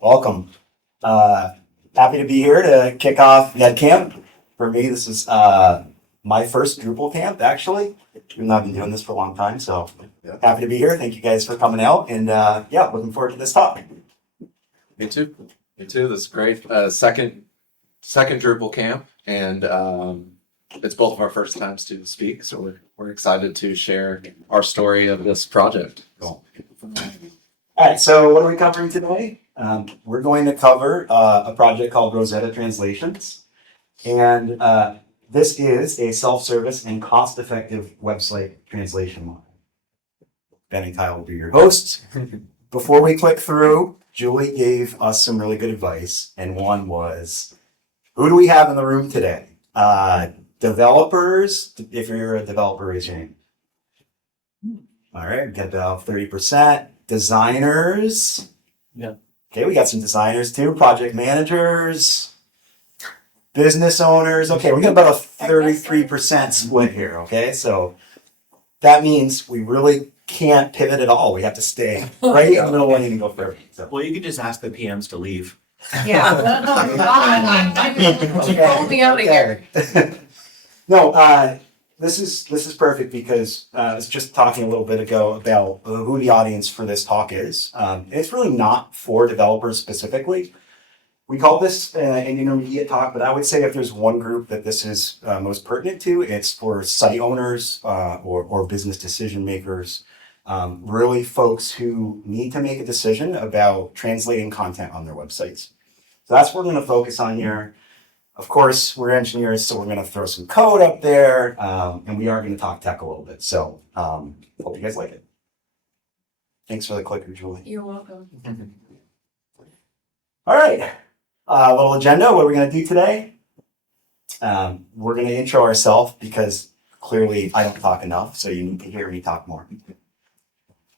Welcome. Happy to be here to kick off Ed Camp. For me, this is my first Drupal camp, actually. Even though I've been doing this for a long time, so happy to be here. Thank you guys for coming out, and looking forward to this talk. Me too. This is great. Second Drupal camp, and it's both of our first times to speak, so we're excited to share our story of this project. Cool. All right, so what are we covering today? We're going to cover a project called Rosetta Translations, and this is a self-service and cost-effective website translation model. Ben and Kyle will be your hosts. Before we click through, Julie gave us some really good advice, and one was, who do we have in the room today? Developers, if you're a developer, raise your hand. All right, we got about 30%. Designers. Yeah. Okay, we got some designers too. Project managers, business owners. Okay, we got about a 33% split here. Okay, so that means we really can't pivot at all. We have to stay right in the middle lane and go for everything. So. Well, you could just ask the PMs to leave. Yeah. Pull me out of here. No, this is perfect because I was just talking a little bit ago about who the audience for this talk is. It's really not for developers specifically. We call this an intermediate talk, but I would say if there's one group that this is most pertinent to, it's for site owners or business decision makers, really folks who need to make a decision about translating content on their websites. So that's what we're going to focus on here. Of course, we're engineers, so we're going to throw some code up there, and we are going to talk tech a little bit. So hope you guys like it. Thanks for the clicker, Julie. You're welcome. All right. A little agenda. What are we going to do today? We're going to intro ourselves because clearly I don't talk enough, so you need to hear me talk more.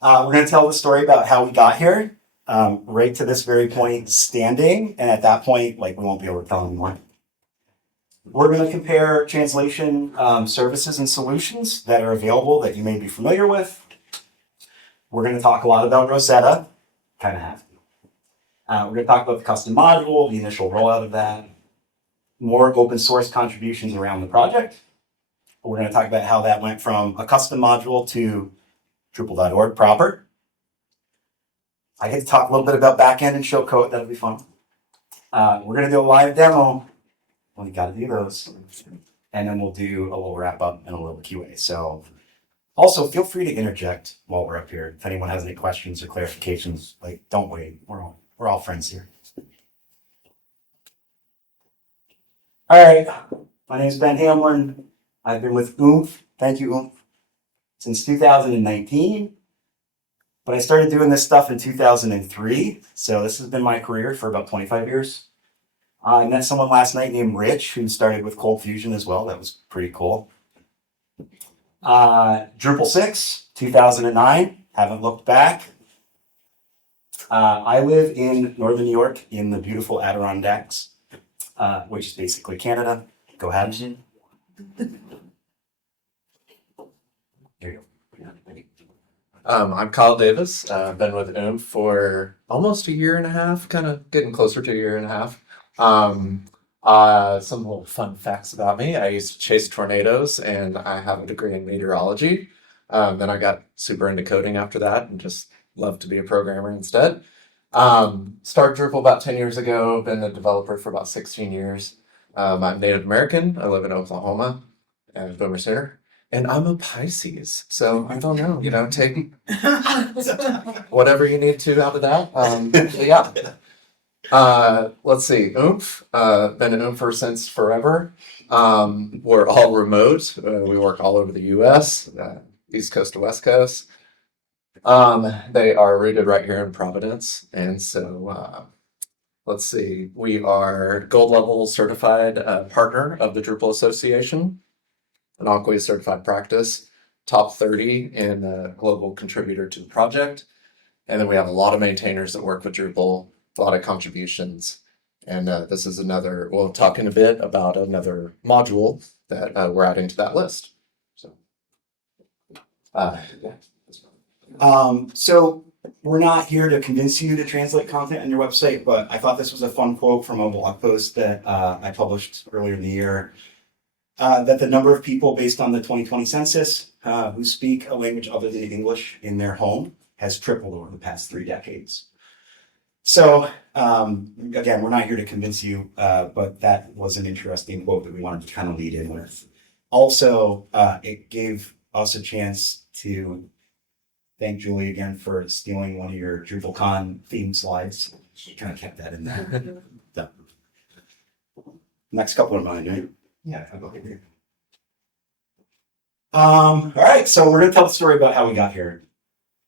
We're going to tell the story about how we got here, right to this very point, standing, and at that point, we won't be able to tell anymore. We're going to compare translation services and solutions that are available that you may be familiar with. We're going to talk a lot about Rosetta, kind of have to. We're going to talk about the custom module, the initial rollout of that, more open source contributions around the project. We're going to talk about how that went from a custom module to Drupal.org proper. I get to talk a little bit about backend and show code. That'll be fun. We're going to do a live demo. Well, you got to do those. And then we'll do a little wrap up and a little QA. So also feel free to interject while we're up here. If anyone has any questions or clarifications, don't wait. We're all friends here. All right. My name is Ben Hamelin. I've been with Oomph. Thank you, Oomph. Since 2019. But I started doing this stuff in 2003. So this has been my career for about 25 years. I met someone last night named Rich who started with Cold Fusion as well. That was pretty cool. Drupal 6, 2009. Haven't looked back. I live in Northern New York in the beautiful Adirondacks, which is basically Canada. Go ahead. There you go. I'm Kyle Davis. I've been with Oomph for almost a year and a half, kind of getting closer to a year and a half. Some little fun facts about me. I used to chase tornadoes, and I have a degree in meteorology. Then I got super into coding after that and just loved to be a programmer instead. Started Drupal about 10 years ago, been a developer for about 16 years. I'm Native American. I live in Oklahoma and Boomer Center. And I'm a Pisces, so I don't know, take whatever you need to out of that. Let's see, Oomph, been an Oompher since forever. We're all remote. We work all over the US, East Coast to West Coast. They are rooted right here in Providence. And so, let's see, we are gold level certified partner of the Drupal Association, an Always certified practice, top 30 in global contributor to the project. And then we have a lot of maintainers that work with Drupal, a lot of contributions. And this is we'll talk in a bit about another module that we're adding to that list. So, So we're not here to convince you to translate content on your website, but I thought this was a fun quote from a blog post that I published earlier in the year. That the number of people based on the 2020 census who speak a language other than English in their home has tripled over the past 3 decades. So again, we're not here to convince you, but that was an interesting quote that we wanted to kind of lead in with. Also, it gave us a chance to thank Julie again for stealing one of your DrupalCon theme slides. She kind of kept that in there. So, next couple of mine, right? Yeah, I'll go here. All right, so we're going to tell the story about how we got here.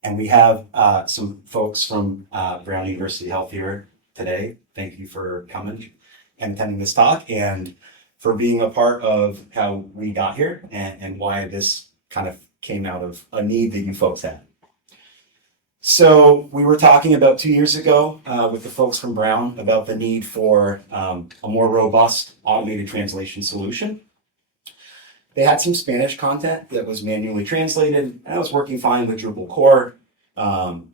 And we have some folks from Brown University Health here today. Thank you for coming and attending this talk and for being a part of how we got here and why this kind of came out of a need that you folks had. So we were talking about 2 years ago with the folks from Brown about the need for a more robust automated translation solution. They had some Spanish content that was manually translated, and it was working fine with Drupal core.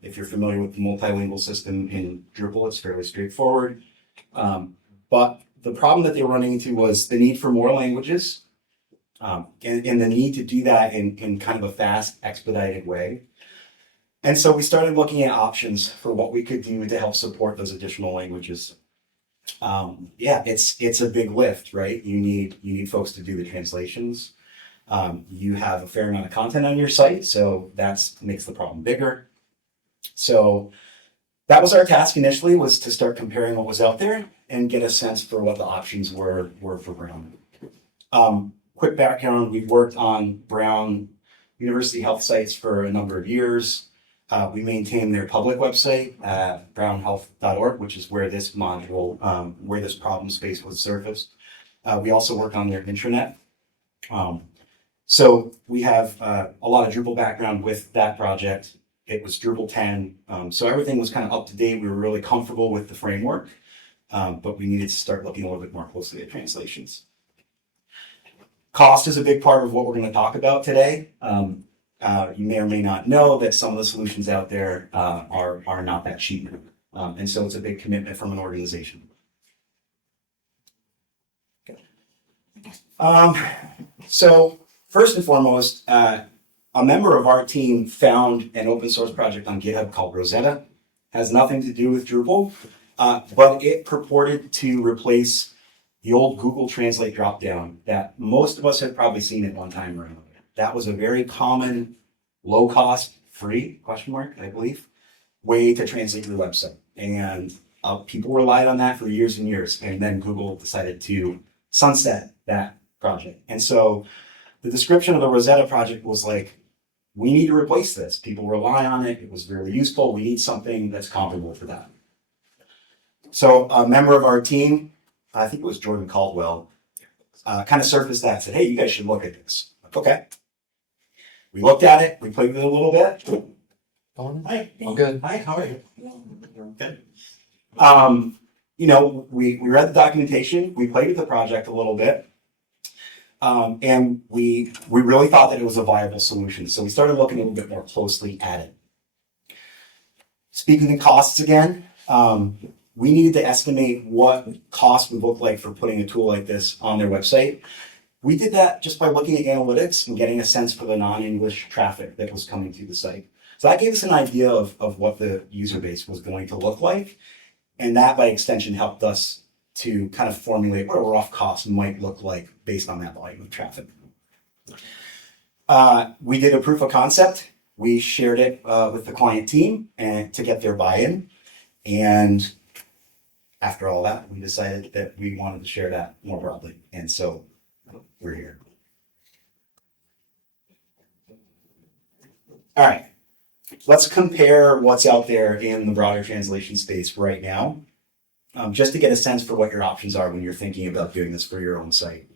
If you're familiar with the multilingual system in Drupal, it's fairly straightforward. But the problem that they were running into was the need for more languages and the need to do that in kind of a fast, expedited way. And so we started looking at options for what we could do to help support those additional languages. It's a big lift, right? You need folks to do the translations. You have a fair amount of content on your site, so that makes the problem bigger. So that was our task initially, was to start comparing what was out there and get a sense for what the options were for Brown. Quick background, we've worked on Brown University Health sites for a number of years. We maintain their public website, brownhealth.org, which is where this module, where this problem space was surfaced. We also work on their intranet. So we have a lot of Drupal background with that project. It was Drupal 10, so everything was kind of up to date. We were really comfortable with the framework, but we needed to start looking a little bit more closely at translations. Cost is a big part of what we're going to talk about today. You may or may not know that some of the solutions out there are not that cheap. And so it's a big commitment from an organization. So first and foremost, a member of our team found an open source project on GitHub called Rosetta. Has nothing to do with Drupal, but it purported to replace the old Google Translate dropdown that most of us have probably seen at one time or another. That was a very common, low-cost, free, I believe, way to translate your website. And people relied on that for years and years. And then Google decided to sunset that project. And so the description of the Rosetta project was like, we need to replace this. People rely on it. It was very useful. We need something that's comparable for that. So a member of our team, I think it was Jordan Caldwell, kind of surfaced that and said, hey, you guys should look at this. Okay. We looked at it. We played with it a little bit. Hi. I'm good. Hi, how are you? Good. We read the documentation. We played with the project a little bit. And we really thought that it was a viable solution. So we started looking a little bit more closely at it. Speaking of costs again, we needed to estimate what cost would look like for putting a tool like this on their website. We did that just by looking at analytics and getting a sense for the non-English traffic that was coming to the site. So that gave us an idea of what the user base was going to look like. And that, by extension, helped us to kind of formulate what a rough cost might look like based on that volume of traffic. We did a proof of concept. We shared it with the client team and to get their buy-in. And after all that, we decided that we wanted to share that more broadly. And so we're here. All right, let's compare what's out there in the broader translation space right now, just to get a sense for what your options are when you're thinking about doing this for your own site.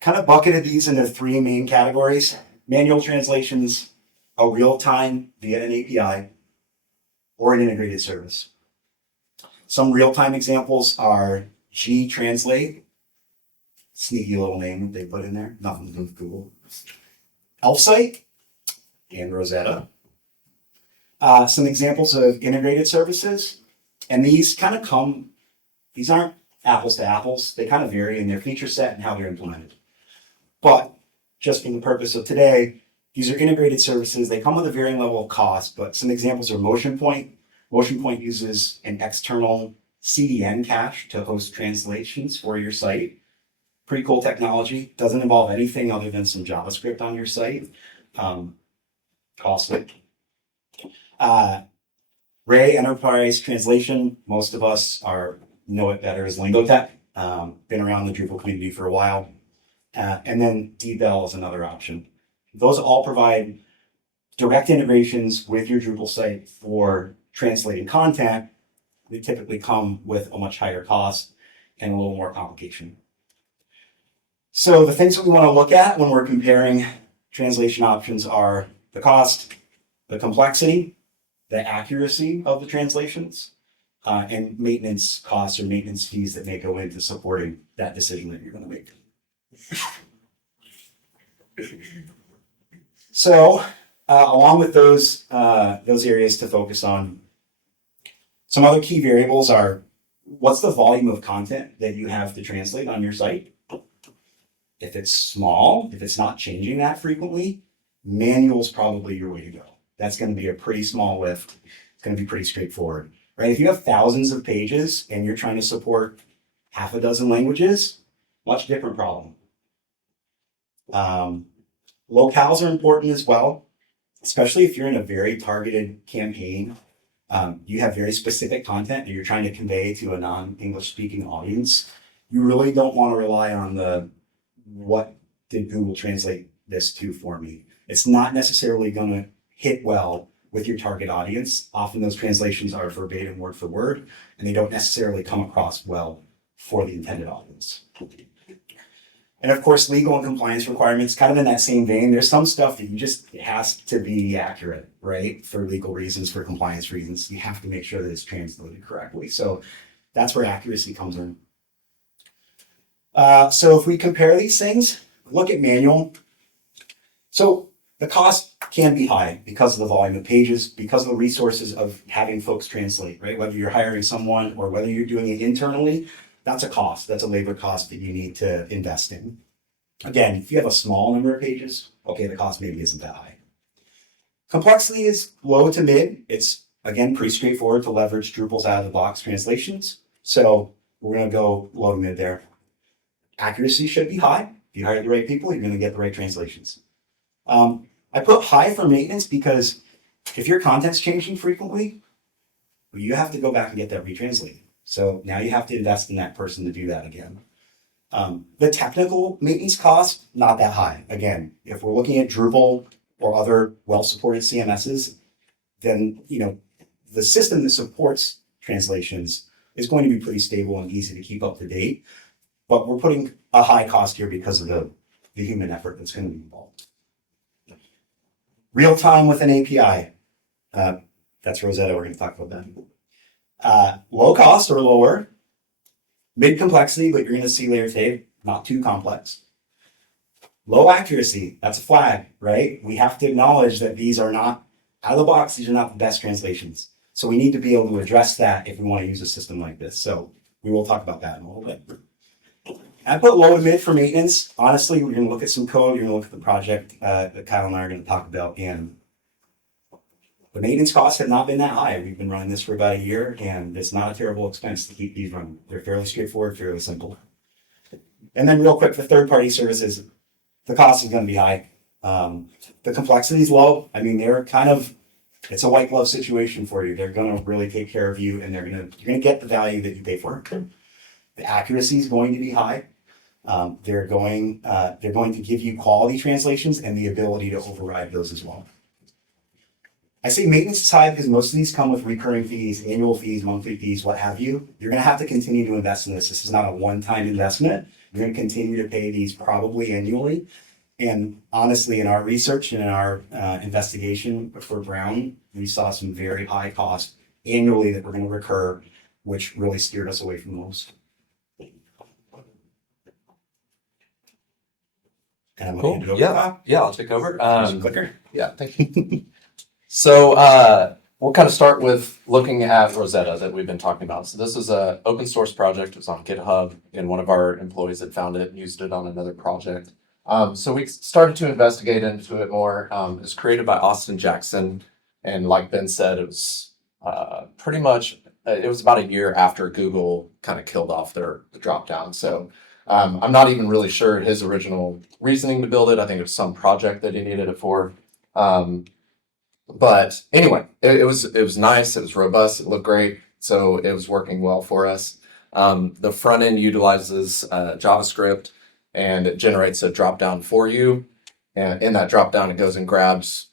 Kind of bucketed these into 3 main categories: manual translations, a real-time via an API, or an integrated service. Some real-time examples are G-Translate, sneaky little name they put in there, nothing to do with Google. ElfSite and Rosetta. Some examples of integrated services, and these aren't apples to apples. They kind of vary in their feature set and how they're implemented. But just for the purpose of today, these are integrated services. They come with a varying level of cost, but some examples are MotionPoint. MotionPoint uses an external CDN cache to host translations for your site. Pretty cool technology. Doesn't involve anything other than some JavaScript on your site. Costly. Ray Enterprise Translation. Most of us know it better as Lingotech. Been around the Drupal community for a while. And then DBell is another option. Those all provide direct integrations with your Drupal site for translating content. They typically come with a much higher cost and a little more complication. So the things that we want to look at when we're comparing translation options are the cost, the complexity, the accuracy of the translations, and maintenance costs or maintenance fees that may go into supporting that decision that you're going to make. So, along with those areas to focus on, some other key variables are what's the volume of content that you have to translate on your site? If it's small, if it's not changing that frequently, manual is probably your way to go. That's going to be a pretty small lift. It's going to be pretty straightforward, right? If you have thousands of pages and you're trying to support half a dozen languages, much different problem. Locales are important as well, especially if you're in a very targeted campaign. You have very specific content that you're trying to convey to a non-English speaking audience. You really don't want to rely on what did Google translate this to for me. It's not necessarily going to hit well with your target audience. Often those translations are verbatim word for word, and they don't necessarily come across well for the intended audience. And of course, legal and compliance requirements, kind of in that same vein, there's some stuff that it has to be accurate, right? For legal reasons, for compliance reasons, you have to make sure that it's translated correctly. So that's where accuracy comes in. So if we compare these things, look at manual. So the cost can be high because of the volume of pages, because of the resources of having folks translate, right? Whether you're hiring someone or whether you're doing it internally, that's a cost. That's a labor cost that you need to invest in. Again, if you have a small number of pages, okay, the cost maybe isn't that high. Complexity is low to mid. It's, again, pretty straightforward to leverage Drupal's out-of-the-box translations. So we're going to go low to mid there. Accuracy should be high. If you hire the right people, you're going to get the right translations. I put high for maintenance because if your content's changing frequently, you have to go back and get that retranslated. So now you have to invest in that person to do that again. The technical maintenance cost, not that high. Again, if we're looking at Drupal or other well-supported CMSs, then the system that supports translations is going to be pretty stable and easy to keep up to date. But we're putting a high cost here because of the human effort that's going to be involved. Real time with an API. That's Rosetta. We're going to talk about that. Low cost or lower. Mid complexity, but you're going to see later today, not too complex. Low accuracy. That's a flag, right? We have to acknowledge that these are not, out of the box, these are not the best translations. So we need to be able to address that if we want to use a system like this. So we will talk about that in a little bit. I put low to mid for maintenance. Honestly, we're going to look at some code. You're going to look at the project that Kyle and I are going to talk about. And the maintenance costs have not been that high. We've been running this for about a year, and it's not a terrible expense to keep these running. They're fairly straightforward, fairly simple. And then real quick, for third-party services, the cost is going to be high. The complexity is low. I mean, it's a white glove situation for you. They're going to really take care of you, and you're going to get the value that you pay for. The accuracy is going to be high. They're going to give you quality translations and the ability to override those as well. I say maintenance is high because most of these come with recurring fees, annual fees, monthly fees, what have you. You're going to have to continue to invest in this. This is not a one-time investment. You're going to continue to pay these probably annually. And honestly, in our research and in our investigation for Brown, we saw some very high costs annually that were going to recur, which really steered us away from those. And I'm going to hand it over to Kyle. Yeah, I'll take over. Clicker. Yeah, thank you. So we'll kind of start with looking at Rosetta that we've been talking about. So this is a open source project. It was on GitHub, and one of our employees had found it and used it on another project. So we started to investigate into it more. It was created by Austin Jackson, and like Ben said, it was pretty much it was about a year after Google kind of killed off the drop down. So I'm not even really sure his original reasoning to build it. I think it was some project that he needed it for. But anyway, it was nice. It was robust. It looked great. So it was working well for us. The front end utilizes JavaScript, and it generates a drop down for you. And in that drop down, it goes and grabs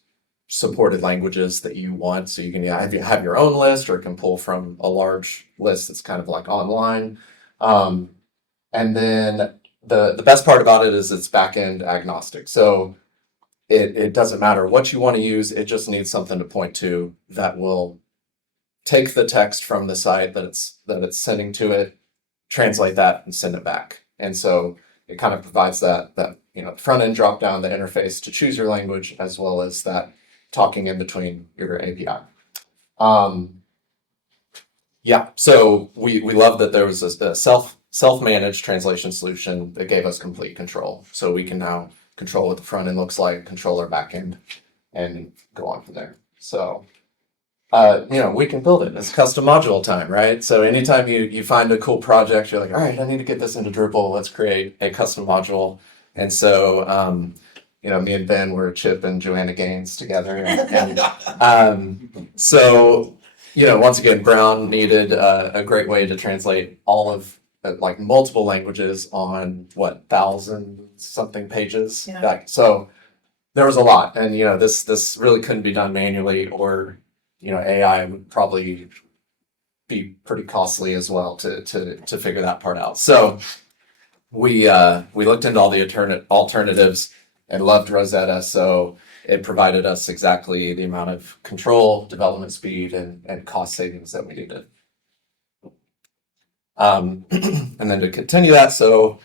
supported languages that you want. So you can have your own list, or it can pull from a large list that's kind of like online. And then the best part about it is it's back-end agnostic. So it doesn't matter what you want to use. It just needs something to point to that will take the text from the site that it's sending to it, translate that, and send it back. And so it kind of provides that front end drop down, the interface to choose your language, as well as that talking in between your API. So we love that there was a self-managed translation solution that gave us complete control. So we can now control what the front end looks like, control our back end, and go on from there. So, we can build it. It's custom module time, right? So anytime you find a cool project, you're like, all right, I need to get this into Drupal. Let's create a custom module. And so, me and Ben were Chip and Joanna Gaines together. Once again, Brown needed a great way to translate all of multiple languages on 1,000 something pages. Yeah. So there was a lot, and this really couldn't be done manually, or AI would probably be pretty costly as well to figure that part out. So we looked into all the alternatives and loved Rosetta. So it provided us exactly the amount of control, development speed, and cost savings that we needed. And then to continue that, so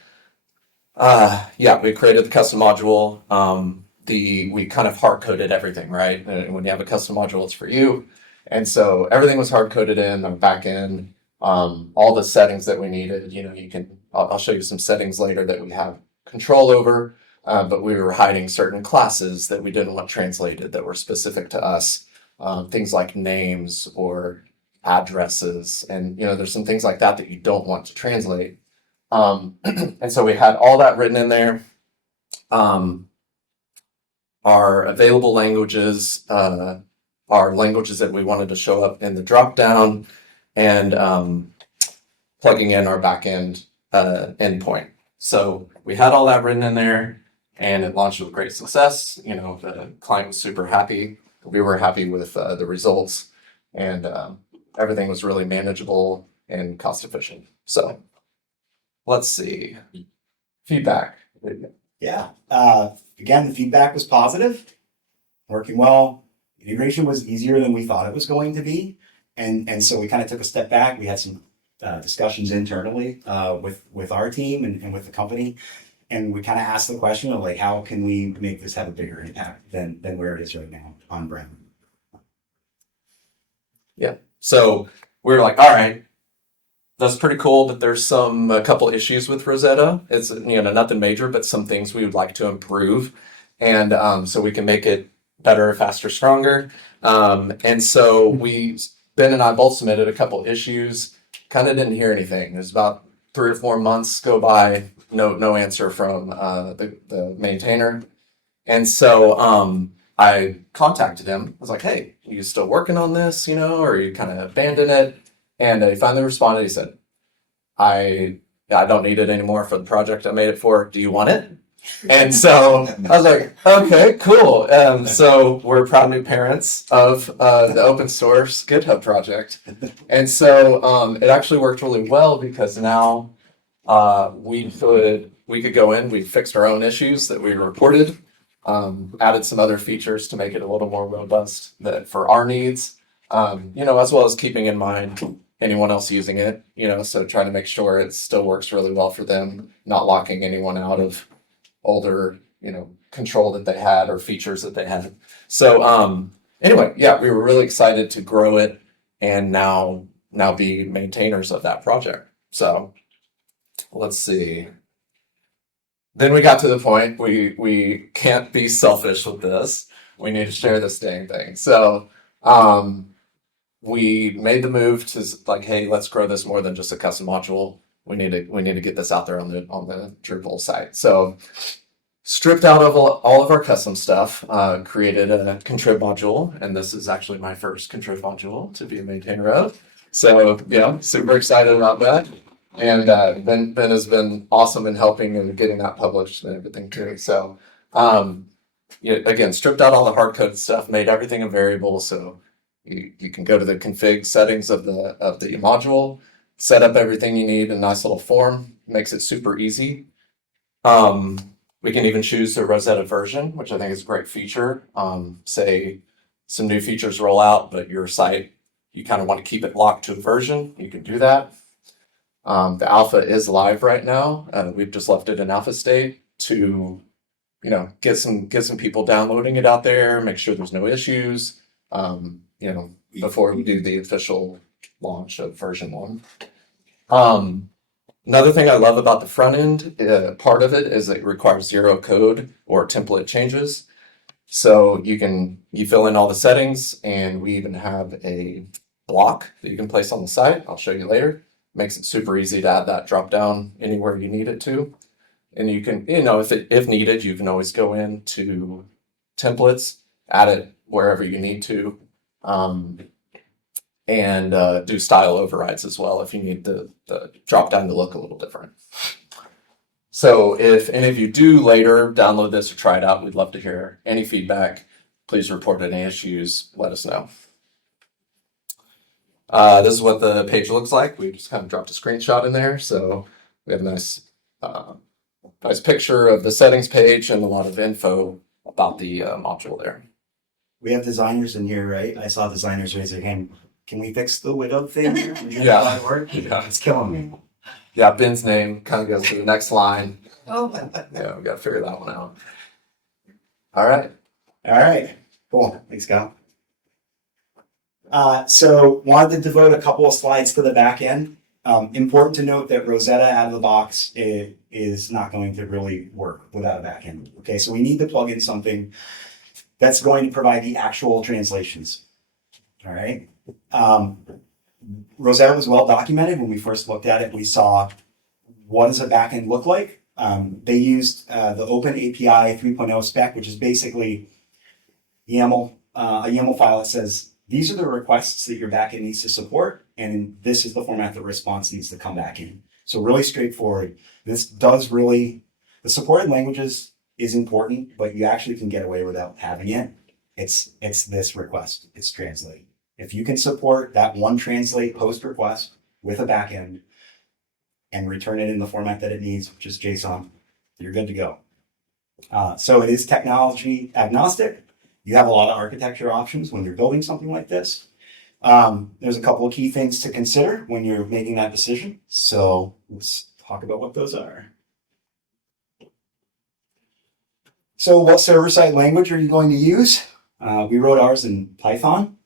we created the custom module. We kind of hard coded everything, right? And when you have a custom module, it's for you. And so everything was hard coded in on the back end. All the settings that we needed, I'll show you some settings later that we have control over. But we were hiding certain classes that we didn't want translated that were specific to us. Things like names or addresses, and there's some things like that you don't want to translate. And so we had all that written in there. Our available languages are languages that we wanted to show up in the dropdown, and plugging in our backend endpoint. So we had all that written in there, and it launched with great success. The client was super happy. We were happy with the results, and everything was really manageable and cost efficient. So let's see. Feedback. Yeah. Again, the feedback was positive, working well. Integration was easier than we thought it was going to be. And so we kind of took a step back. We had some discussions internally with our team and with the company. And we kind of asked the question of how can we make this have a bigger impact than where it is right now on brand? Yeah. So we were like, all right, that's pretty cool, but there's a couple issues with Rosetta. It's nothing major, but some things we would like to improve, and so we can make it better, faster, stronger. And so Ben and I both submitted a couple issues. Kind of didn't hear anything. It was about 3 or 4 months go by, no answer from the maintainer, and so I contacted him. I was like, hey, are you still working on this, or you kind of abandoned it? And he finally responded. He said, I don't need it anymore for the project I made it for. Do you want it? And so I was like, okay, cool. So we're proud new parents of the open source GitHub project. And so it actually worked really well, because now we could go in, we fixed our own issues that we reported, added some other features to make it a little more robust for our needs, as well as keeping in mind anyone else using it, so trying to make sure it still works really well for them, not locking anyone out of older, control that they had or features that they had. So anyway, yeah, we were really excited to grow it and now be maintainers of that project. So let's see. Then we got to the point we can't be selfish with this. We need to share this dang thing. So we made the move to like, hey, let's grow this more than just a custom module. We need to get this out there on the Drupal site. So stripped out of all of our custom stuff, created a contrib module, and this is actually my first contrib module to be a maintainer of. So yeah, super excited about that. And Ben has been awesome in helping and getting that published and everything too. So again, stripped out all the hard coded stuff, made everything a variable. So you can go to the config settings of the module, set up everything you need in a nice little form, makes it super easy. We can even choose the Rosetta version, which I think is a great feature. Say some new features roll out, but your site, you kind of want to keep it locked to a version, you can do that. The alpha is live right now. We've just left it in alpha state to, get some people downloading it out there, make sure there's no issues, before we do the official launch of version 1. Another thing I love about the front end, part of it is it requires 0 code or template changes. So you fill in all the settings, and we even have a block that you can place on the site. I'll show you later. Makes it super easy to add that drop down anywhere you need it to. And you can, if needed, you can always go into templates, add it wherever you need to, and do style overrides as well if you need the drop down to look a little different. So if any of you do later download this or try it out, we'd love to hear any feedback. Please report any issues, let us know. This is what the page looks like. We just kind of dropped a screenshot in there. So we have a nice picture of the settings page and a lot of info about the module there. We have designers in here, right? I saw designers raise their hand. Can we fix the widow thing here? Yeah. Yeah. It's killing me. Yeah, Ben's name kind of goes to the next line. Oh, Yeah, we got to figure that one out. All right. All right. Cool. Thanks, Kyle. So wanted to devote a couple of slides to the back end. Important to note that Rosetta out of the box is not going to really work without a back end. Okay, so we need to plug in something that's going to provide the actual translations. All right. Rosetta was well documented. When we first looked at it, we saw what does a backend look like. They used the Open API 3.0 spec, which is basically YAML, a YAML file that says these are the requests that your backend needs to support, and this is the format the response needs to come back in. So really straightforward. This does really, the supported languages is important, but you actually can get away without having it. It's this request. It's translate. If you can support that one translate post request with a backend and return it in the format that it needs, which is JSON, you're good to go. So it is technology agnostic. You have a lot of architecture options when you're building something like this. There's a couple of key things to consider when you're making that decision. So let's talk about what those are. So what server-side language are you going to use? We wrote ours in Python,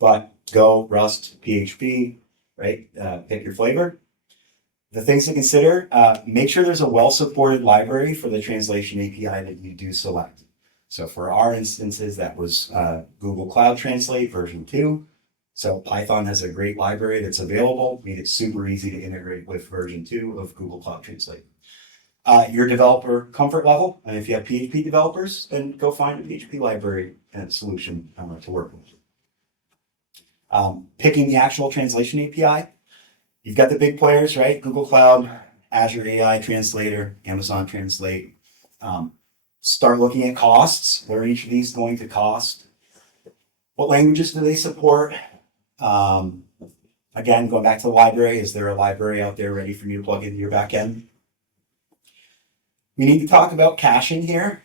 but Go, Rust, PHP, right? Pick your flavor. The things to consider, make sure there's a well-supported library for the translation API that you do select. So for our instances, that was Google Cloud Translate version 2. So Python has a great library that's available, made it super easy to integrate with version 2 of Google Cloud Translate. Your developer comfort level, and if you have PHP developers, then go find a PHP library and solution to work with. Picking the actual translation API, you've got the big players, right? Google Cloud, Azure AI Translator, Amazon Translate. Start looking at costs. What are each of these going to cost? What languages do they support? Again, going back to the library, is there a library out there ready for you to plug into your backend? We need to talk about caching here.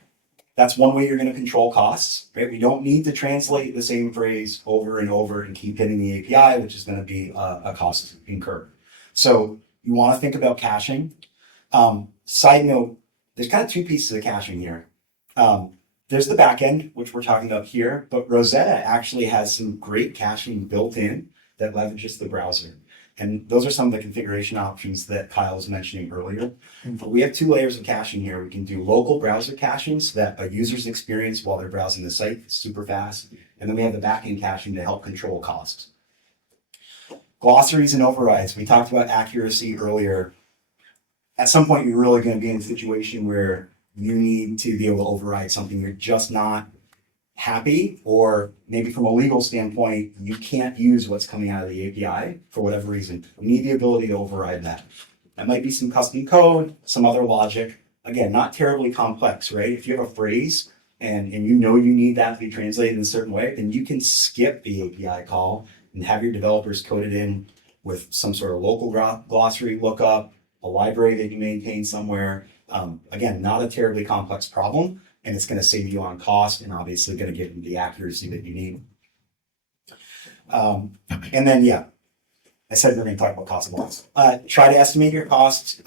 That's one way you're going to control costs, right? We don't need to translate the same phrase over and over and keep hitting the API, which is going to be a cost incurred. So you want to think about caching. Side note, there's kind of two pieces of caching here. there's the back end, which we're talking about here, but Rosetta actually has some great caching built in that leverages the browser. And those are some of the configuration options that Kyle was mentioning earlier. But we have 2 layers of caching here. We can do local browser caching so that a user's experience while they're browsing the site is super fast. And then we have the backend caching to help control costs. Glossaries and overrides. We talked about accuracy earlier. At some point, you're really going to be in a situation where you need to be able to override something you're just not happy, or maybe from a legal standpoint, you can't use what's coming out of the API for whatever reason. You need the ability to override that. That might be some custom code, some other logic. Again, not terribly complex, right? If you have a phrase and you know you need that to be translated in a certain way, then you can skip the API call and have your developers code it in with some sort of local glossary lookup, a library that you maintain somewhere. Again, not a terribly complex problem, and it's going to save you on cost and obviously going to give you the accuracy that you need. And then, yeah, I said we're going to talk about cost of loss. Try to estimate your costs.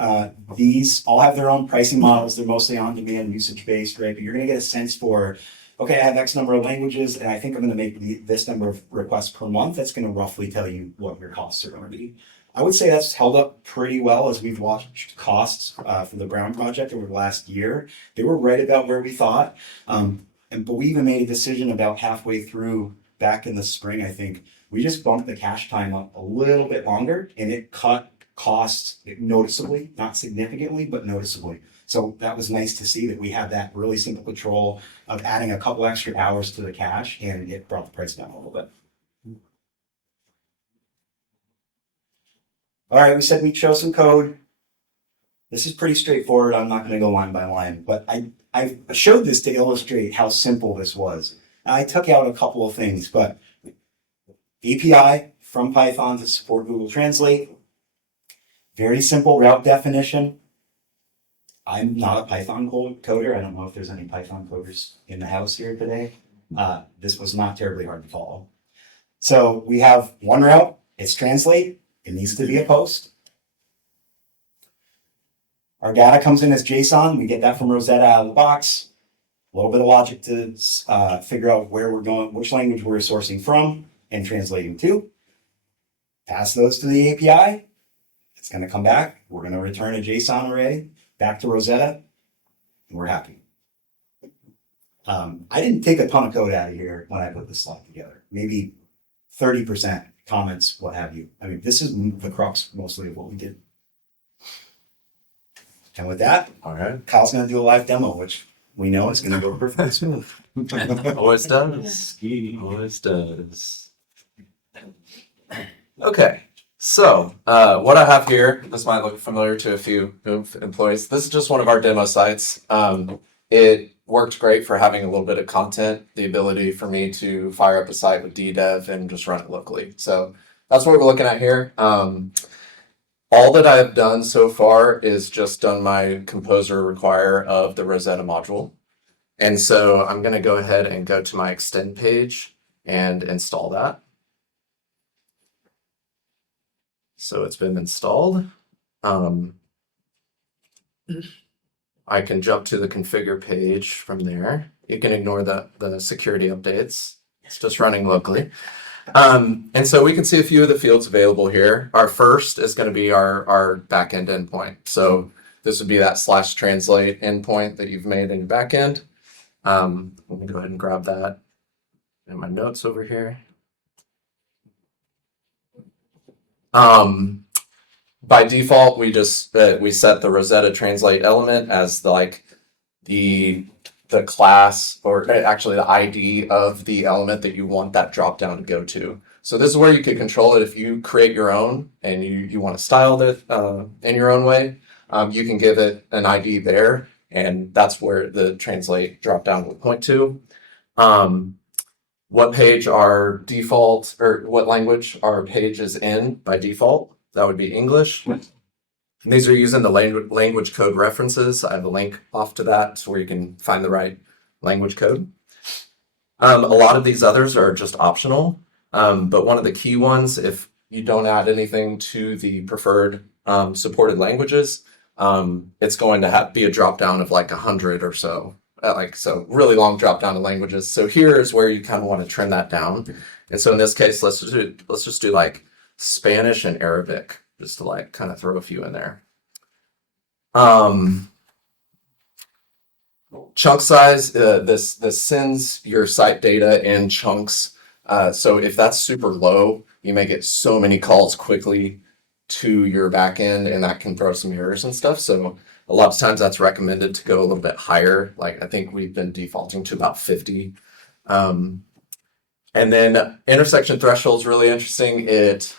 These all have their own pricing models. They're mostly on-demand, usage-based, right? But you're going to get a sense for, okay, I have X number of languages, and I think I'm going to make this number of requests per month. That's going to roughly tell you what your costs are going to be. I would say that's held up pretty well as we've watched costs for the Brown project over the last year. They were right about where we thought. But we even made a decision about halfway through back in the spring, I think. We just bumped the cache time up a little bit longer, and it cut costs noticeably, not significantly, but noticeably. So that was nice to see that we had that really simple control of adding a couple extra hours to the cache, and it brought the price down a little bit. All right, we said we'd show some code. This is pretty straightforward. I'm not going to go line by line, but I showed this to illustrate how simple this was. I took out a couple of things, but API from Python to support Google Translate. Very simple route definition. I'm not a Python coder. I don't know if there's any Python coders in the house here today. This was not terribly hard to follow. So we have one route. It's translate. It needs to be a post. Our data comes in as JSON. We get that from Rosetta out of the box. A little bit of logic to figure out where we're going, which language we're sourcing from and translating to. Pass those to the API. It's going to come back. We're going to return a JSON array back to Rosetta, and we're happy. I didn't take a ton of code out of here when I put this slide together. Maybe 30% comments, what have you. I mean, this is the crux mostly of what we did. And with that, All right. Kyle's going to do a live demo, which we know is going to go perfectly smooth. Always does. Always does. Okay. So what I have here, this might look familiar to a few employees. This is just one of our demo sites. It worked great for having a little bit of content, the ability for me to fire up a site with DDev and just run it locally. So that's what we're looking at here. All that I have done so far is just done my composer require of the Rosetta module. And so I'm going to go ahead and go to my extend page and install that. So it's been installed. I can jump to the configure page from there. You can ignore the security updates. It's just running locally. And so we can see a few of the fields available here. Our first is going to be our backend endpoint. So this would be that /translate endpoint that you've made in your backend. Let me go ahead and grab that in my notes over here. By default, we just we set the Rosetta translate element as the class, or actually the ID of the element that you want that dropdown to go to. So this is where you can control it. If you create your own and you want to style it in your own way, you can give it an ID there, and that's where the translate dropdown will point to. What page our default, or what language our page is in by default. That would be English. And these are using the language code references. I have a link off to that where you can find the right language code. A lot of these others are just optional, but one of the key ones, if you don't add anything to the preferred supported languages, it's going to be a drop down of like 100 or so So really long drop down to languages. So here is where you kind of want to trim that down. And so in this case, let's just do like Spanish and Arabic, just to like kind of throw a few in there. Chunk size, this sends your site data in chunks. So if that's super low, you may get so many calls quickly to your backend, and that can throw some errors and stuff. So a lot of times that's recommended to go a little bit higher. Like I think we've been defaulting to about 50. And then intersection threshold is really interesting. It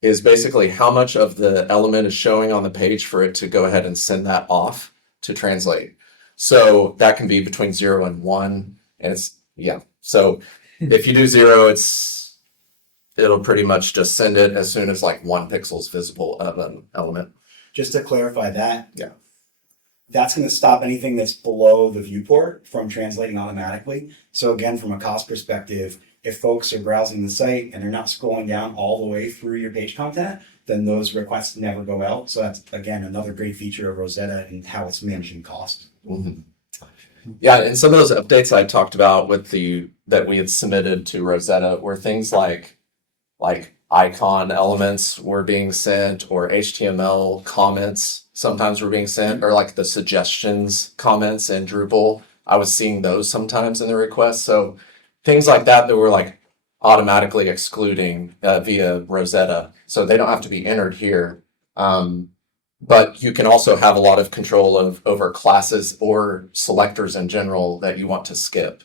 is basically how much of the element is showing on the page for it to go ahead and send that off to translate. So that can be between 0 and 1. And so if you do 0, it'll pretty much just send it as soon as like 1 pixel is visible of an element. Just to clarify that. Yeah. That's going to stop anything that's below the viewport from translating automatically. So again, from a cost perspective, if folks are browsing the site and they're not scrolling down all the way through your page content, then those requests never go out. So that's, again, another great feature of Rosetta and how it's managing cost. Mm-hmm. Yeah, and some of those updates I talked about that we had submitted to Rosetta were things like icon elements were being sent, or HTML comments sometimes were being sent, or like the suggestions comments in Drupal. I was seeing those sometimes in the requests. So things like that were like automatically excluding via Rosetta. So they don't have to be entered here. But you can also have a lot of control over classes or selectors in general that you want to skip.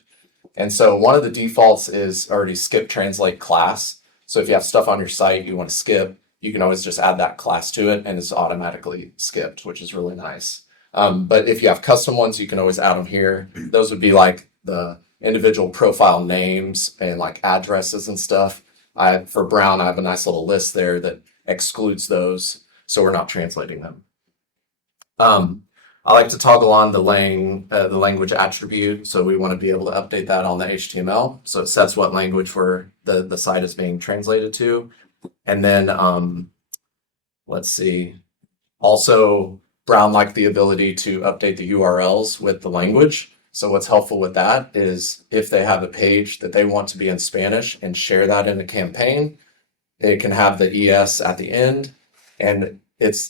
And so one of the defaults is already skip translate class. So if you have stuff on your site you want to skip, you can always just add that class to it and it's automatically skipped, which is really nice. But if you have custom ones, you can always add them here. Those would be like the individual profile names and like addresses and stuff. For Brown, I have a nice little list there that excludes those, so we're not translating them. I like to toggle on the language attribute, so we want to be able to update that on the HTML. So it sets what language the site is being translated to. And then let's see. Also, Brown liked the ability to update the URLs with the language. So what's helpful with that is if they have a page that they want to be in Spanish and share that in a campaign, it can have the ES at the end, and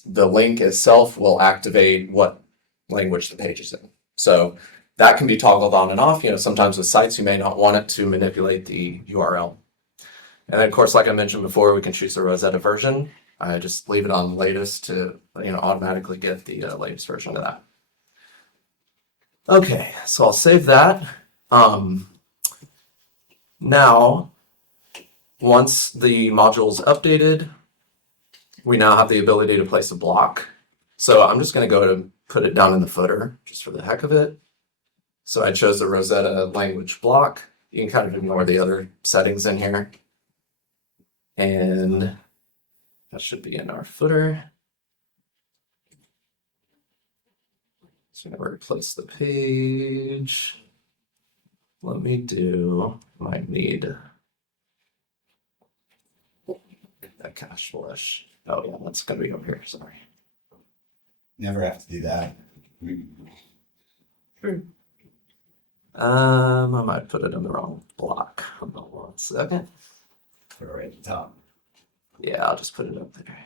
the link itself will activate what language the page is in. So that can be toggled on and off. Sometimes with sites you may not want it to manipulate the URL. And then of course, like I mentioned before, we can choose the Rosetta version. I just leave it on latest to automatically get the latest version of that. Okay, so I'll save that. Now, once the module is updated, we now have the ability to place a block. So I'm just going to go to put it down in the footer just for the heck of it. So I chose the Rosetta language block. You can kind of ignore the other settings in here. And that should be in our footer. So I'm going to replace the page. Let me might need that cache flush. Oh yeah, that's going to be over here, sorry. Never have to do that. I might put it in the wrong block. Hold on 1 second. Put it right at the top. Yeah, I'll just put it up there.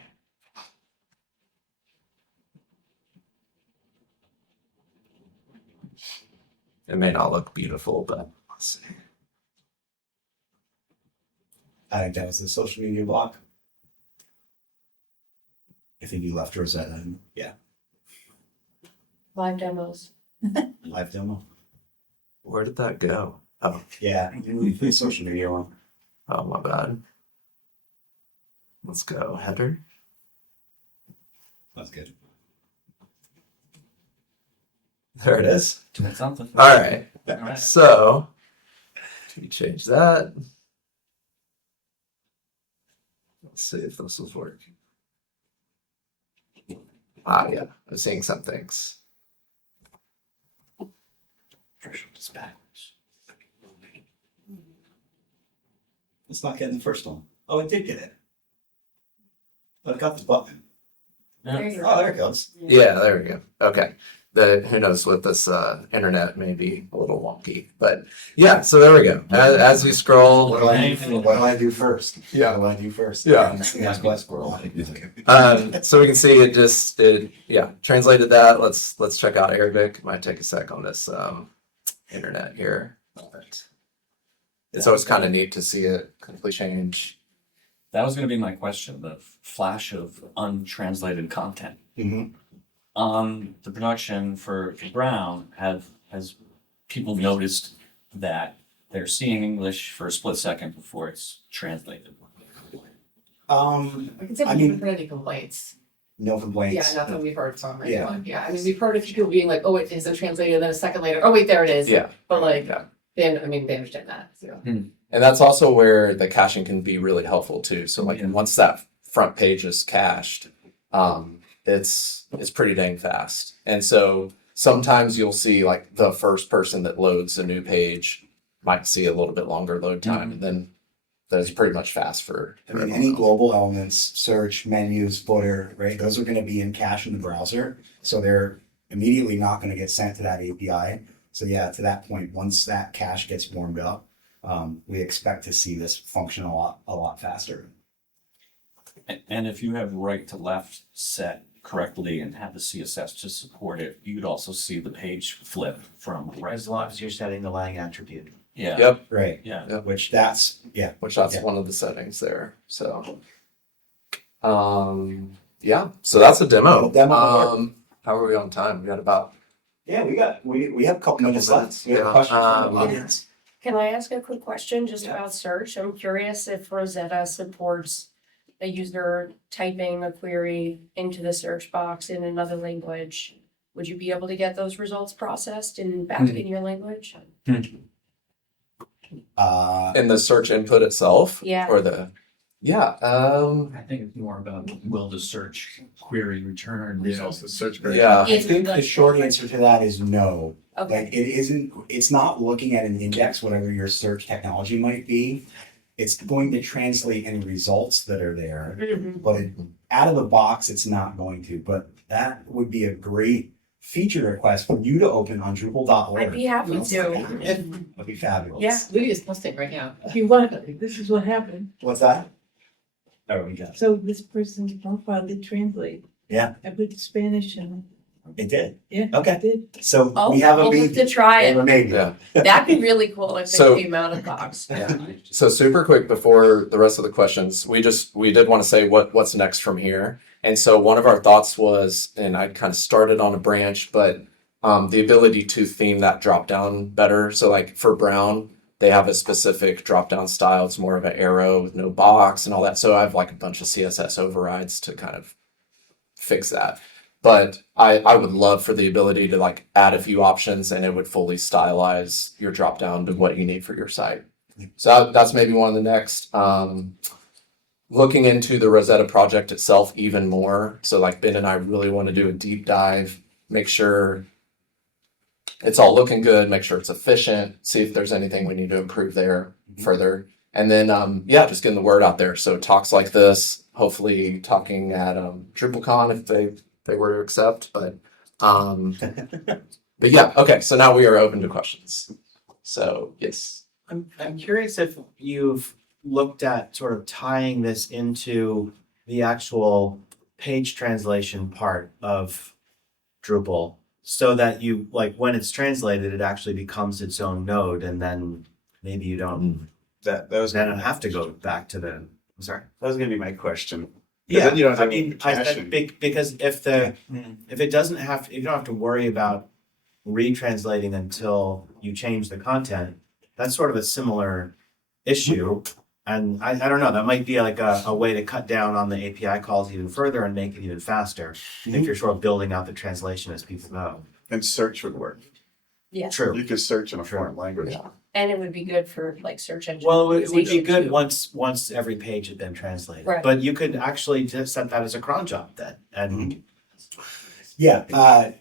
It may not look beautiful, but let's see. I think that was the social media block. I think you left Rosetta. Yeah. Live demos. Live demo. Where did that go? Oh, Yeah. You moved the social media one. oh my bad. Let's go header. That's good. There it is. Doing something. All right. All right. So, we change that. Let's see if this will work. Yeah, I'm seeing some things. Just backwards. It's not getting the first one. Oh, it did get it. But it got the button. There you Oh, go. there it goes. Yeah, there we go. Okay. who knows what this internet may be a little wonky, but yeah. So there we go. As we scroll, What do I do first? Yeah. What do I do first? Yeah. That's Westworld. so we can see it translated that. Let's check out Arabic. Might take a sec on this internet here. But it's always kind of neat to see it completely change. That was going to be my question, the flash of untranslated content. Mm-hmm. On the production for Brown, has people noticed that they're seeing English for a split second before it's translated? I can say I we mean- haven't heard any complaints. No complaints. Yeah, nothing we've heard from Yeah. anyone. Yeah, I mean, we've heard a few people being like, "Oh, it isn't translated," and then a second later, "Oh, wait, there it is." Yeah. But like, Yeah. they understand that. So. And that's also where the caching can be really helpful too. So like Yeah. once that front page is cached, it's pretty dang fast. And so sometimes you'll see like the first person that loads a new page might see a little bit longer load time, and then that's pretty much fast for. I mean, any global elements, search, menus, footer, right? Those are going to be in cache in the browser. So they're immediately not going to get sent to that API. So yeah, to that point, once that cache gets warmed up, we expect to see this function a lot faster. And if you have right to left set correctly and have the CSS to support it, you'd also see the page flip from right. As long as you're setting the lang attribute. Yeah. Yep. Right. Yeah. Yep. Which that's, yeah. Which that's Yeah. one of the settings there. So, yeah. So that's a demo. Demo. How are we on time? We got about. Yeah, we have a couple minutes left. We have Yeah. questions from the Yeah. audience. Can I ask a quick question just Yeah. about search? I'm curious if Rosetta supports a user typing a query into the search box in another language. Would you be able to get those results processed and back in your language? In the search input itself? Yeah. Or the. Yeah. I think it's more about will the search query return results. the search query. Yeah. I think the short answer to that is no. Okay. Like it's not looking at an index, whatever your search technology might be. It's going to translate any results that are there, Mhm. but out of the box, it's not going to. But that would be a great feature request for you to open on Drupal.org. I'd be happy to. That'd be fabulous. Yeah. Lydia's testing right now. If you want, this is what happened. What's that? Oh, we got So this person's profile did translate. Yeah. I put Spanish and it. Did. yeah, Okay. it did. So Oh, we have a we'll have maybe. to try We have a it. maybe. Yeah. That'd be really cool if So- it came out of the box. Yeah. So super quick before the rest of the questions, we did want to say what's next from here. And so one of our thoughts was, and I kind of started on a branch, but the ability to theme that drop down better. So like for Brown, they have a specific drop down style. It's more of an arrow with no box and all that. So I have like a bunch of CSS overrides to kind of fix that. But I would love for the ability to like add a few options and it would fully stylize your drop down to what you need for your site. So that's maybe one of the next. Looking into the Rosetta project itself even more. So like Ben and I really want to do a deep dive, make sure it's all looking good, make sure it's efficient, see if there's anything we need to improve there further. And then, just getting the word out there. So talks like this, hopefully talking at DrupalCon if they were to accept. But yeah, okay. So now we are open to questions. So yes. I'm curious if you've looked at sort of tying this into the actual page translation part of Drupal so that you like when it's translated, it actually becomes its own node and then maybe you don't That was then have to go back to the I'm sorry. That was gonna be my question. Yeah, then you don't have I to mean, caching. because if it doesn't have, you don't have to worry about retranslating until you change the content. That's sort of a similar issue, and I don't know. That might be like a way to cut down on the API calls even further and make it even faster if you're sort of building out the translation as people go. And search would work. Yeah. True. You could search in a foreign language. Yeah. And it would be good for like search engine. Well, it would be optimization, good too. once every page had been translated. Right. But you could actually just set that as a cron job then, and Yeah.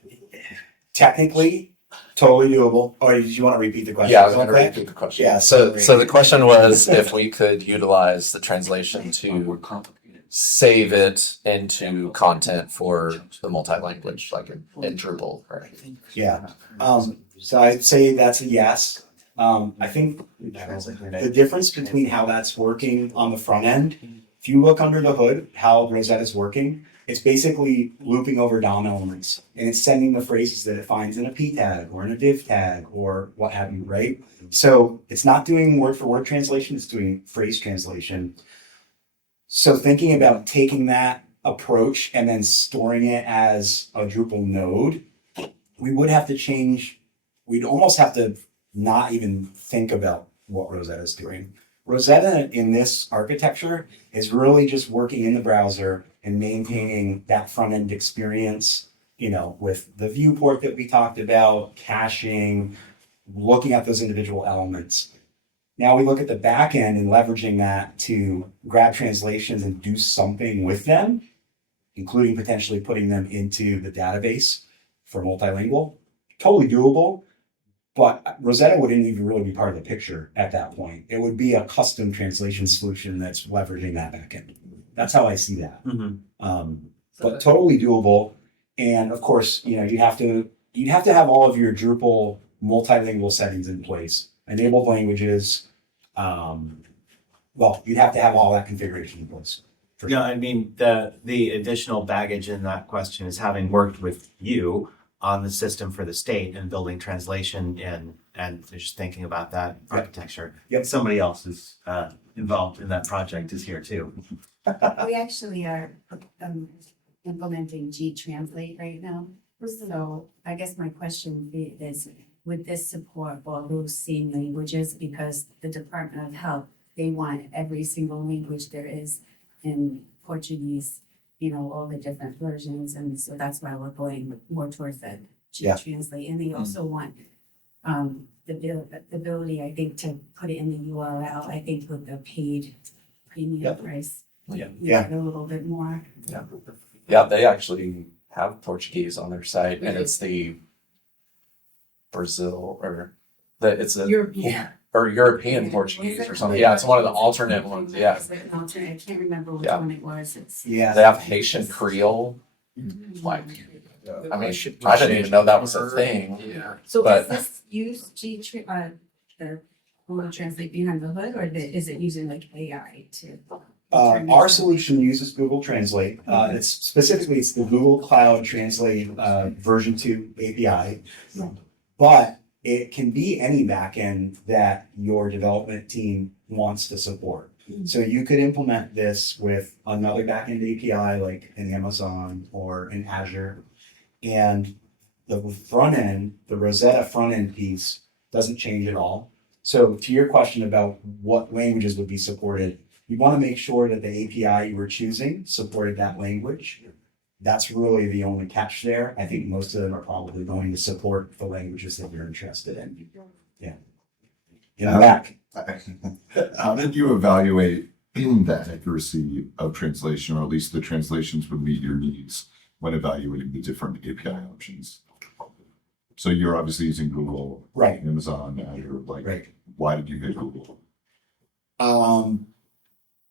Technically, totally doable. Or did you want to repeat the question? Yeah, I was going to Okay. repeat the question. Yeah, So the question was if we could utilize the translation More to complicated. save it into content for the multi-language, like in Drupal, right? Yeah. So I'd say that's a yes. I think the difference between how that's working on the front end, if you look under the hood, how Rosetta's working, it's basically looping over DOM elements and it's sending the phrases that it finds in a p tag or in a div tag or what have you, right? So it's not doing word for word translation, it's doing phrase translation. So thinking about taking that approach and then storing it as a Drupal node, we would have to change, we'd almost have to not even think about what Rosetta is doing. Rosetta in this architecture is really just working in the browser and maintaining that front end experience, you know, with the viewport that we talked about, caching, looking at those individual elements. Now we look at the back end and leveraging that to grab translations and do something with them, including potentially putting them into the database for multilingual. Totally doable. But Rosetta wouldn't even really be part of the picture at that point. It would be a custom translation solution that's leveraging that backend. That's how I see that. But totally doable. And of course, you know, you'd have to have all of your Drupal multilingual settings in place. Enabled languages. Well, you'd have to have all that configuration in place. Yeah, I mean, the additional baggage in that question is having worked with you on the system for the state and building translation and just thinking about that architecture. Yep. Somebody else is involved in that project is here too. We actually are implementing G-Translate right now. So I guess my question would be is, would this support all those same languages? Because the Department of Health, they want every single language there is in Portuguese, you know, all the different versions. And so that's why we're going more towards that G-Translate. And they also want the ability, I think, to put it in the URL, I think with the paid premium price. Yeah. A little bit more. Yeah, they actually have Portuguese on their site, and it's the Brazil it's a European Portuguese or something. Yeah, it's one of the alternate ones. Yeah, It's like an alternate. I can't remember which Yeah. one it was. It's they have Haitian Creole. Like, I mean, I didn't even know that was a thing. Yeah. so but- does this use the Google Translate behind the hood, or is it using like AI to? Our solution uses Google Translate. It's the Google Cloud Translate version 2 API. But it can be any backend that your development team wants to support. So you could implement this with another backend API like in Amazon or in Azure. And the front end, the Rosetta front end piece doesn't change at all. So to your question about what languages would be supported, you want to make sure that the API you were choosing supported that language. That's really the only catch there. I think most of them are probably going to support the languages that you're interested in. Yeah. In the back. How did you evaluate the accuracy of translation, or at least the translations would meet your needs when evaluating the different API options? So you're obviously using Google, Right. Amazon, Azure. Like, Right. why did you pick Google?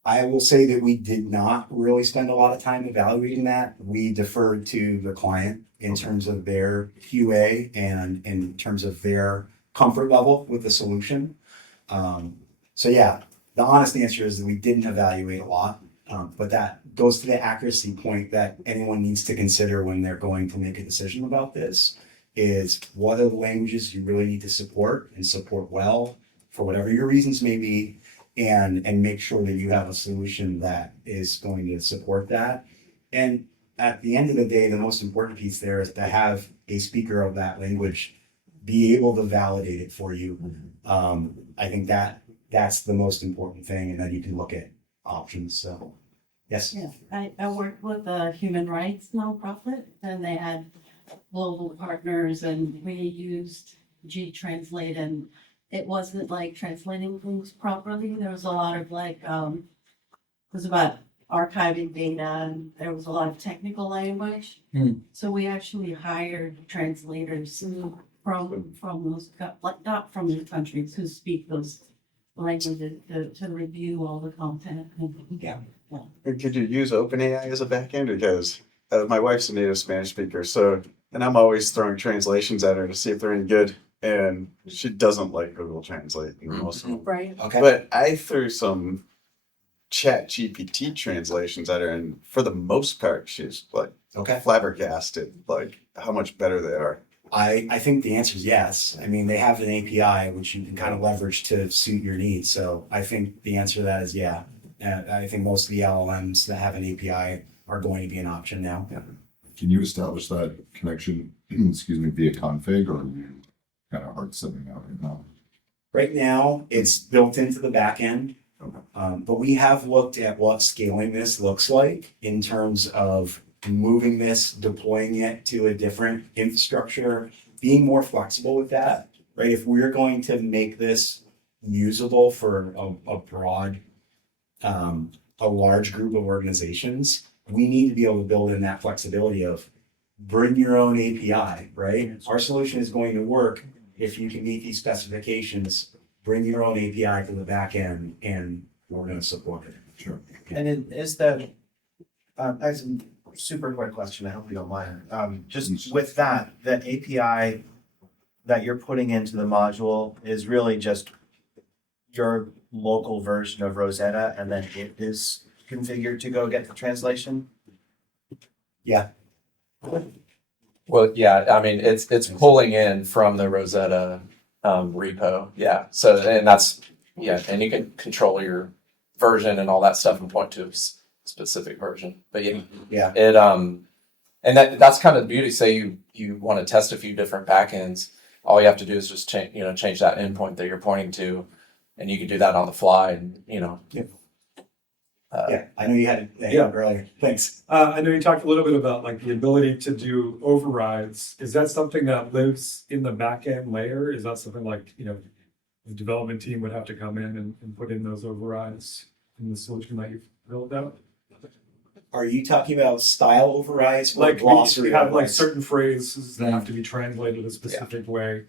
I will say that we did not really spend a lot of time evaluating that. We deferred to the client in terms of their QA and in terms of their comfort level with the solution. So yeah, the honest answer is that we didn't evaluate a lot, but that goes to the accuracy point that anyone needs to consider when they're going to make a decision about this, is what are the languages you really need to support and support well for whatever your reasons may be, and make sure that you have a solution that is going to support that. And at the end of the day, the most important piece there is to have a speaker of that language be able to validate it for you. I think that's the most important thing, and then you can look at options. So, yes. Yeah, I worked with a human rights nonprofit, and they had global partners, and we used G-Translate, and it wasn't like translating things properly. There was a lot of it was about archiving data, and there was a lot of technical language. So we actually hired translators from those, like not from the countries who speak those languages to review all the content. Yeah. And could you use OpenAI as a backend? Because my wife's a native Spanish speaker, and I'm always throwing translations at her to see if they're any good. And she doesn't like Google Translate most of them. Right. Okay. But I threw some Chat GPT translations at her, and for the most part, she's like Okay. flabbergasted, like how much better they are. I think the answer is yes. I mean, they have an API which you can kind of leverage to suit your needs. So I think the answer to that is yeah. I think most of the LLMs that have an API are going to be an option now. Yeah. Can you establish that connection, excuse me, via config, or are you kind of hard setting out right now? Right now, it's built into the back end, but we have looked at what scaling this looks like in terms of moving this, deploying it to a different infrastructure, being more flexible with that, right? If we're going to make this usable for a broad, a large group of organizations, we need to be able to build in that flexibility of bring your own API, right? Our solution is going to work if you can meet these specifications, bring your own API to the back end, and we're going to support it. Sure. And is that, as a super quick question, I hope you don't mind. Just with that, the API that you're putting into the module is really just your local version of Rosetta, and then it is configured to go get the translation? Yeah. Well, yeah, I mean, it's pulling in from the Rosetta repo. Yeah. So, and that's, yeah, and you can control your version and all that stuff and point to a specific version. But yeah, it, and that's kind of the beauty. Say you want to test a few different backends. All you have to do is just change that endpoint that you're pointing to, and you can do that on the fly. And Yeah, I know you had it earlier. Thanks. I know you talked a little bit about like the ability to do overrides. Is that something that lives in the back end layer? Is that something like, the development team would have to come in and put in those overrides in the solution that you've built out? Are you talking about style overrides? Or Like glossary we have like overrides? certain phrases that have to be translated a specific way.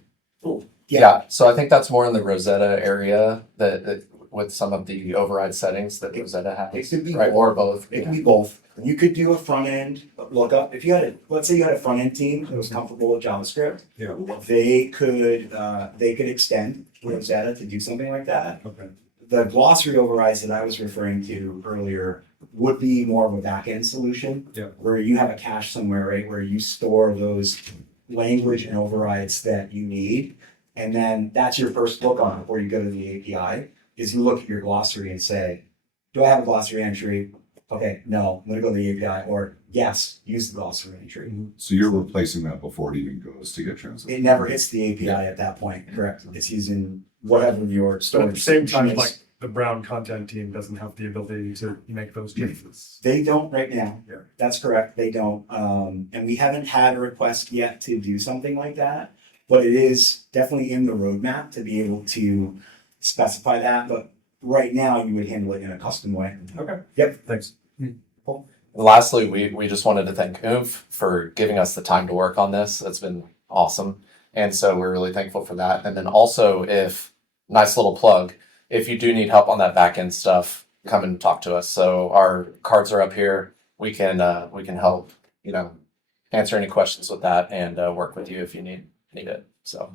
Yeah. So I think that's more in the Rosetta area that with some of the override settings that Rosetta has. It could be right, both. or both. It can be both. You could do a front end lookup. If you had let's say you had a front end team that was comfortable with JavaScript, Yeah. they could extend Rosetta to do something like that. Okay. The glossary overrides that I was referring to earlier would be more of a back-end solution. Yeah. Where you have a cache somewhere, right, where you store those language and overrides that you need. And then that's your first look on it before you go to the API, is you look at your glossary and say, do I have a glossary entry? Okay, no, I'm gonna go to the API, or yes, use the glossary entry. So you're replacing that before it even goes to get translated? It never hits the API at that point, correct? It's using whatever your So at the storage same time, is. like the Brown content team doesn't have the ability to make those changes. They don't right now. Yeah. That's correct. They don't. And we haven't had a request yet to do something like that, but it is definitely in the roadmap to be able to specify that. But right now you would handle it in a custom way. Okay. Yep. Thanks. Lastly, we just wanted to thank Oomph for giving us the time to work on this. That's been awesome. And so we're really thankful for that. And then also, nice little plug, if you do need help on that back end stuff, come and talk to us. So our cards are up here. We can help, answer any questions with that and work with you if you need it. So